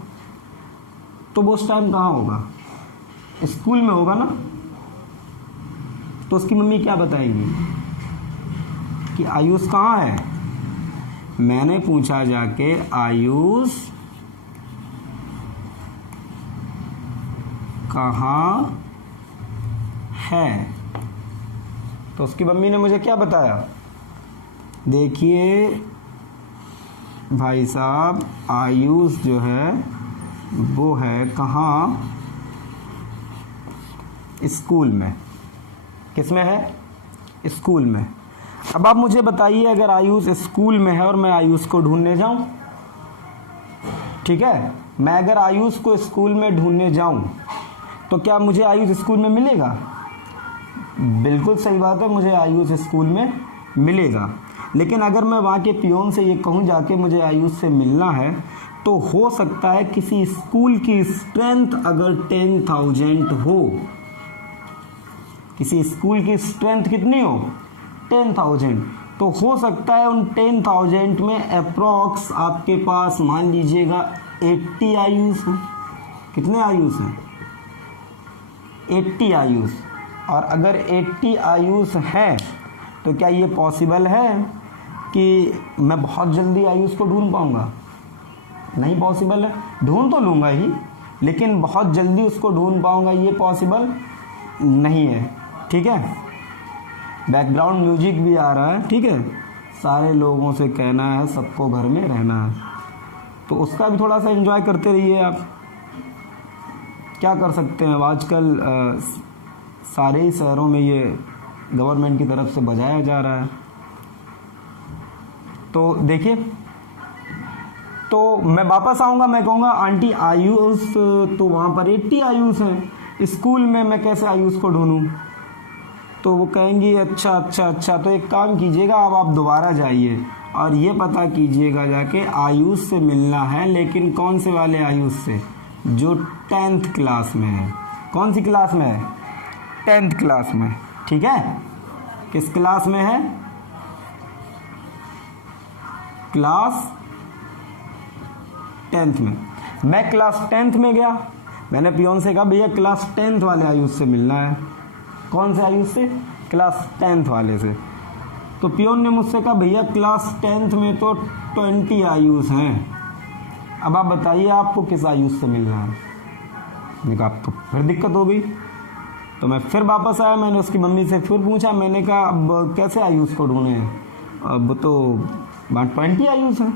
तो वो उस टाइम कहाँ होगा, स्कूल में होगा ना। तो उसकी मम्मी क्या बताएगी कि आयुष कहाँ है। मैंने पूछा जाके आयुष कहाँ है, तो उसकी मम्मी ने मुझे क्या बताया, देखिए भाई साहब आयुष जो है वो है कहाँ, स्कूल में। किस में है, स्कूल में। अब आप मुझे बताइए अगर आयुष स्कूल में है और मैं आयुष को ढूंढने जाऊं, ठीक है, मैं अगर आयुष को स्कूल में ढूंढने जाऊं तो क्या मुझे आयुष स्कूल में मिलेगा। बिल्कुल सही बात है, मुझे आयुष स्कूल में मिलेगा। लेकिन अगर मैं वहाँ के पियोन से ये कहूँ जाके मुझे आयुष से मिलना है, तो हो सकता है किसी स्कूल की स्ट्रेंथ अगर 10,000 हो, किसी स्कूल की स्ट्रेंथ कितनी हो 10,000, तो हो सकता है उन 10,000 में अप्रॉक्स आपके पास मान लीजिएगा 80 आयुष हैं। कितने आयुष हैं, 80 आयुष। और अगर 80 आयुष हैं तो क्या ये पॉसिबल है कि मैं बहुत जल्दी आयुष को ढूंढ पाऊंगा। नहीं पॉसिबल है, ढूंढ तो लूँगा ही, लेकिन बहुत जल्दी उसको ढूंढ पाऊंगा ये पॉसिबल नहीं है। ठीक है, बैकग्राउंड म्यूजिक भी आ रहा है, ठीक है, सारे लोगों से कहना है सबको घर में रहना है, तो उसका भी थोड़ा सा एंजॉय करते रहिए आप। क्या कर सकते हैं, आजकल सारे ही शहरों में ये गवर्नमेंट की तरफ से बजाया जा रहा है। तो देखिए, तो मैं वापस आऊँगा, मैं कहूँगा आंटी आयुष तो वहाँ पर 80 आयुष हैं, स्कूल में मैं कैसे आयुष को ढूंढूं। तो वो कहेंगी अच्छा अच्छा अच्छा, तो एक काम कीजिएगा, अब आप दोबारा जाइए और ये पता कीजिएगा जाके आयुष से मिलना है, लेकिन कौन से वाले आयुष से, जो 10th क्लास में है। कौन सी क्लास में है, 10th क्लास में। ठीक है, किस क्लास में है, क्लास 10th में। मैं क्लास 10th में गया, मैंने पियोन से कहा भैया क्लास 10th वाले आयुष से मिलना है। कौन से आयुष से, क्लास 10th वाले से। तो पियोन ने मुझसे कहा भैया क्लास 10th में तो 20 आयुष हैं, अब आप बताइए आपको किस आयुष से मिलना है। मैंने कहा अब तो फिर दिक्कत हो गई। तो मैं फिर वापस आया, मैंने उसकी मम्मी से फिर पूछा, मैंने कहा अब कैसे आयुष को ढूंढे, अब तो 20 आयुष हैं।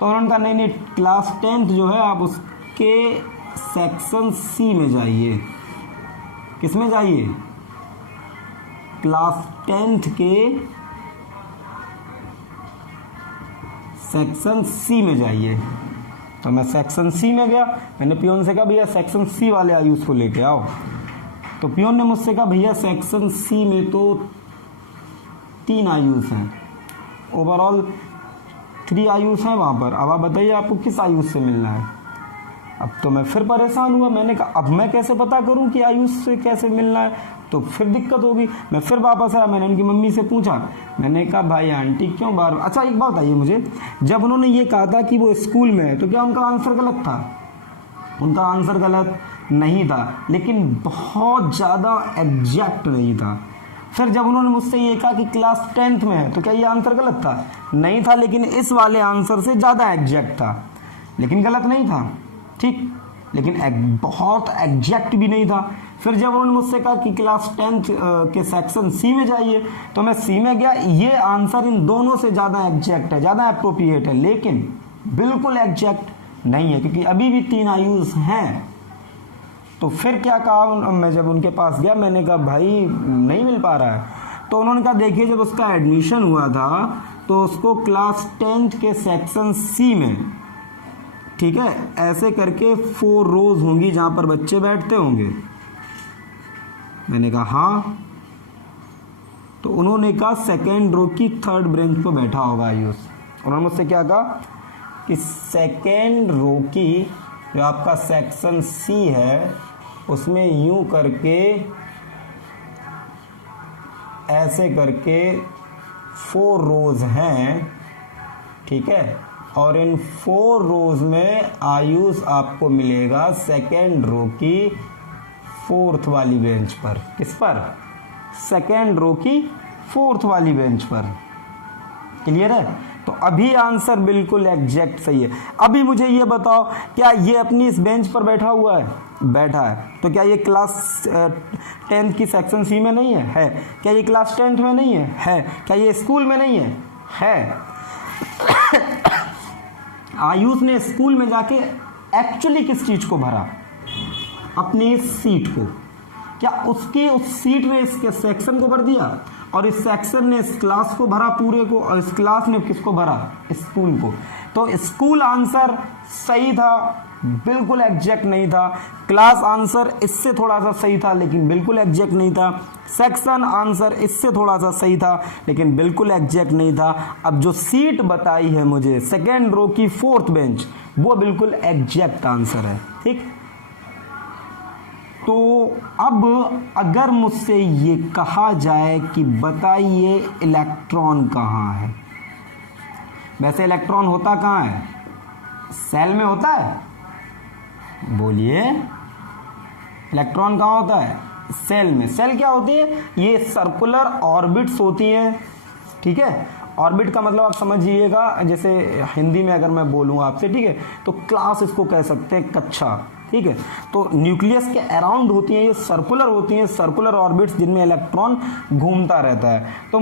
तो उन्होंने कहा नहीं नहीं, क्लास 10th जो है आप उसके सेक्शन C में जाइए। किस में जाइए, क्लास 10th के सेक्शन C में जाइए। तो मैं सेक्शन C में गया, मैंने पियोन से कहा भैया सेक्शन C वाले आयुष को लेके आओ। तो पियोन ने मुझसे कहा भैया सेक्शन C में तो 3 आयुष हैं, ओवरऑल 3 आयुष हैं वहाँ पर। अब आप बताइए आपको किस आयुष से मिलना है। अब तो मैं फिर परेशान हुआ, मैंने कहा अब मैं कैसे पता करूं कि आयुष से कैसे मिलना है, तो फिर दिक्कत होगी। मैं फिर वापस आया, मैंने उनकी मम्मी से पूछा, मैंने कहा भाई आंटी क्यों बार। अच्छा एक बात बताइए मुझे, जब उन्होंने ये कहा था कि वो स्कूल में है तो क्या उनका आंसर गलत था। उनका आंसर गलत नहीं था, लेकिन बहुत ज़्यादा एग्जैक्ट नहीं था। फिर जब उन्होंने मुझसे ये कहा कि क्लास 10th में है, तो क्या ये आंसर गलत था, नहीं था, लेकिन इस वाले आंसर से ज़्यादा एग्जैक्ट था, लेकिन गलत नहीं था, ठीक, लेकिन बहुत एग्जैक्ट भी नहीं था। फिर जब उन्होंने मुझसे कहा कि क्लास 10th के सेक्शन C में जाइए, तो मैं C में गया। ये आंसर इन दोनों से ज़्यादा एग्जैक्ट है, ज़्यादा अप्रोप्रिएट है, लेकिन बिल्कुल एग्जैक्ट नहीं है, क्योंकि अभी भी 3 आयुष हैं। तो फिर क्या कहा, मैं जब उनके पास गया, मैंने कहा भाई नहीं मिल पा रहा है। तो उन्होंने कहा देखिए जब उसका एडमिशन हुआ था तो उसको क्लास 10th के सेक्शन C में, ठीक है, ऐसे करके 4 रोज होंगी जहाँ पर बच्चे बैठते होंगे। मैंने कहा हाँ। तो उन्होंने कहा 2nd रो की 3rd बेंच पर बैठा होगा आयुष। उन्होंने मुझसे क्या कहा कि 2nd रो की जो आपका सेक्शन C है उसमें यूं करके ऐसे करके 4 रोज हैं, ठीक है। और इन 4 रोज में आयुष आपको मिलेगा सेकेंड रो की 4th वाली बेंच पर। किस पर? सेकेंड रो की 4th वाली बेंच पर। क्लियर है? तो अभी आंसर बिल्कुल एग्जैक्ट सही है। अभी मुझे ये बताओ, क्या ये अपनी इस बेंच पर बैठा हुआ है? बैठा है। तो क्या ये क्लास 10th की सेक्शन सी में नहीं है? है। क्या ये क्लास 10th में नहीं है? है। क्या ये स्कूल में नहीं है? है। आयुष ने स्कूल में जाके एक्चुअली किस चीज को भरा? अपनी सीट को। क्या उसकी उस सीट ने इसके सेक्शन को भर दिया और इस सेक्शन ने इस क्लास को भरा पूरे को, और इस क्लास ने किसको भरा? स्कूल को। तो स्कूल आंसर सही था, बिल्कुल एग्जैक्ट नहीं था। क्लास आंसर इससे थोड़ा सा सही था लेकिन बिल्कुल एग्जैक्ट नहीं था। सेक्शन आंसर इससे थोड़ा सा सही था लेकिन बिल्कुल एग्जैक्ट नहीं था। अब जो सीट बताई है मुझे सेकेंड रो की 4th बेंच, वो बिल्कुल एग्जैक्ट आंसर है। ठीक। तो अब अगर मुझसे ये कहा जाए कि बताइए इलेक्ट्रॉन कहाँ है, वैसे इलेक्ट्रॉन होता कहाँ है? सेल में होता है। बोलिए, इलेक्ट्रॉन कहाँ होता है? सेल में। सेल क्या होती है? ये सर्कुलर ऑर्बिट्स होती हैं, ठीक है। ऑर्बिट का मतलब आप समझिएगा, जैसे हिंदी में अगर मैं बोलूँ आपसे, ठीक है, तो क्लास इसको कह सकते हैं, कक्षा, ठीक है। तो न्यूक्लियस के अराउंड होती हैं, ये सर्कुलर होती हैं, सर्कुलर ऑर्बिट्स जिनमें इलेक्ट्रॉन घूमता रहता है। तो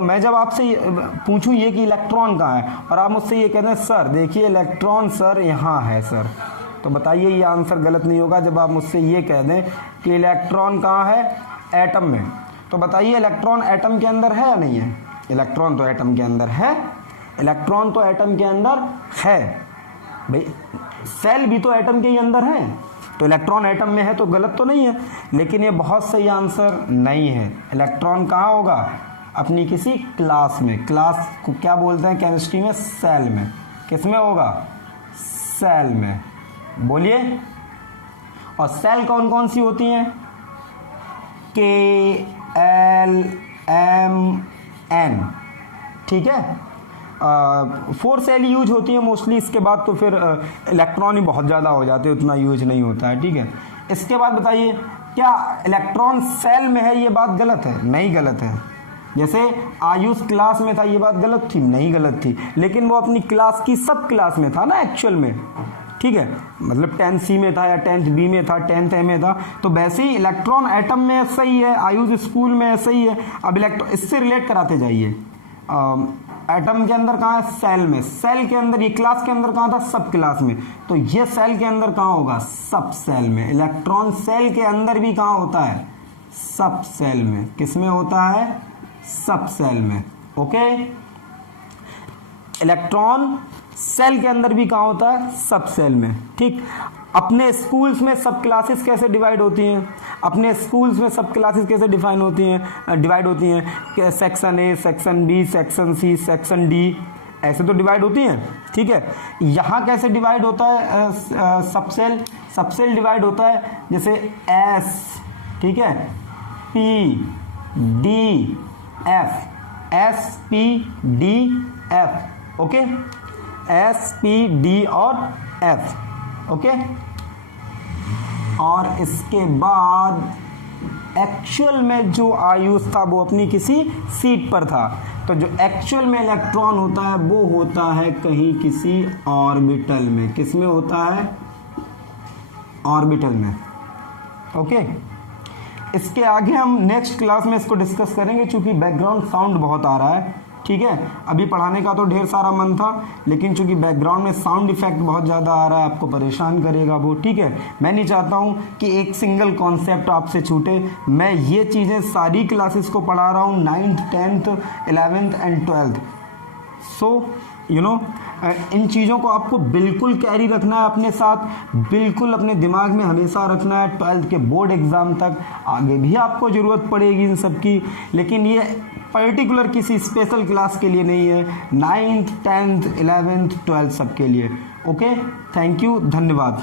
मैं जब आपसे पूछूं ये कि इलेक्ट्रॉन कहाँ है और आप मुझसे ये कहते हैं सर देखिए इलेक्ट्रॉन सर यहाँ है सर, तो बताइए ये आंसर गलत नहीं होगा जब आप मुझसे ये कह दें कि इलेक्ट्रॉन कहाँ है? एटम में। तो बताइए इलेक्ट्रॉन एटम के अंदर है या नहीं है? इलेक्ट्रॉन तो एटम के अंदर है। इलेक्ट्रॉन तो एटम के अंदर है भाई। सेल भी तो एटम के ही अंदर है, तो इलेक्ट्रॉन एटम में है तो गलत तो नहीं है, लेकिन ये बहुत सही आंसर नहीं है। इलेक्ट्रॉन कहाँ होगा? अपनी किसी क्लास में। क्लास को क्या बोलते हैं केमिस्ट्री में? सेल में। किस में होगा? सेल में। बोलिए। और सेल कौन कौन सी होती हैं? K, L, M, N, ठीक है। 4 सेल यूज होती है मोस्टली, इसके बाद तो फिर इलेक्ट्रॉन ही बहुत ज़्यादा हो जाते हैं, उतना यूज नहीं होता है, ठीक है। इसके बाद बताइए क्या इलेक्ट्रॉन सेल में है? ये बात गलत है? नहीं गलत है। जैसे आयुष क्लास में था, ये बात गलत थी? नहीं गलत थी, लेकिन वो अपनी क्लास की सब क्लास में था ना एक्चुअल में, ठीक है। मतलब 10th C में था या 10th B में था, 10th A में था। तो वैसे ही इलेक्ट्रॉन एटम में ऐसा ही है, आयुष स्कूल में ऐसा ही है। अब इलेक्ट्रॉन इससे रिलेट कराते जाइए। एटम के अंदर कहाँ है? सेल में। सेल के अंदर, ये क्लास के अंदर कहाँ था? सब क्लास में। तो ये सेल के अंदर कहाँ होगा? सब सेल में। इलेक्ट्रॉन सेल के अंदर भी कहाँ होता है? सब सेल में। किस में होता है? सब सेल में। ओके। इलेक्ट्रॉन सेल के अंदर भी कहाँ होता है? सब सेल में, ठीक। अपने स्कूल्स में सब क्लासेस कैसे डिवाइड होती हैं? अपने स्कूल्स में सब क्लासेस कैसे डिवाइड होती हैं? Section A, section B, section C, section D, ऐसे तो डिवाइड होती हैं, ठीक है। यहाँ कैसे डिवाइड होता है? सब सेल डिवाइड होता है जैसे एस, ठीक है, P D F, S P D F, okay, S P D और एफ, ओके। और इसके बाद एक्चुअल में जो आयुष था वो अपनी किसी सीट पर था, तो जो एक्चुअल में इलेक्ट्रॉन होता है वो होता है कहीं किसी ऑर्बिटल में। किस में होता है? ऑर्बिटल में, ओके। इसके आगे हम नेक्स्ट क्लास में इसको डिस्कस करेंगे, चूंकि बैकग्राउंड साउंड बहुत आ रहा है, ठीक है। अभी पढ़ाने का तो ढेर सारा मन था, लेकिन चूंकि बैकग्राउंड में साउंड इफेक्ट बहुत ज़्यादा आ रहा है, आपको परेशान करेगा वो, ठीक है। मैं नहीं चाहता हूँ कि एक सिंगल कॉन्सेप्ट आपसे छूटे। मैं ये चीज़ें सारी क्लासेस को पढ़ा रहा हूँ, 9th, 10th, 11th and 12th। So you know, इन चीज़ों को आपको बिल्कुल कैरी रखना है अपने साथ, बिल्कुल अपने दिमाग में हमेशा रखना है। 12th के बोर्ड एग्ज़ाम तक आगे भी आपको ज़रूरत पड़ेगी इन सब की, लेकिन ये पर्टिकुलर किसी स्पेशल क्लास के लिए नहीं है, 9th, 10th, 11th, 12th सबके लिए। ओके, थैंक यू, धन्यवाद।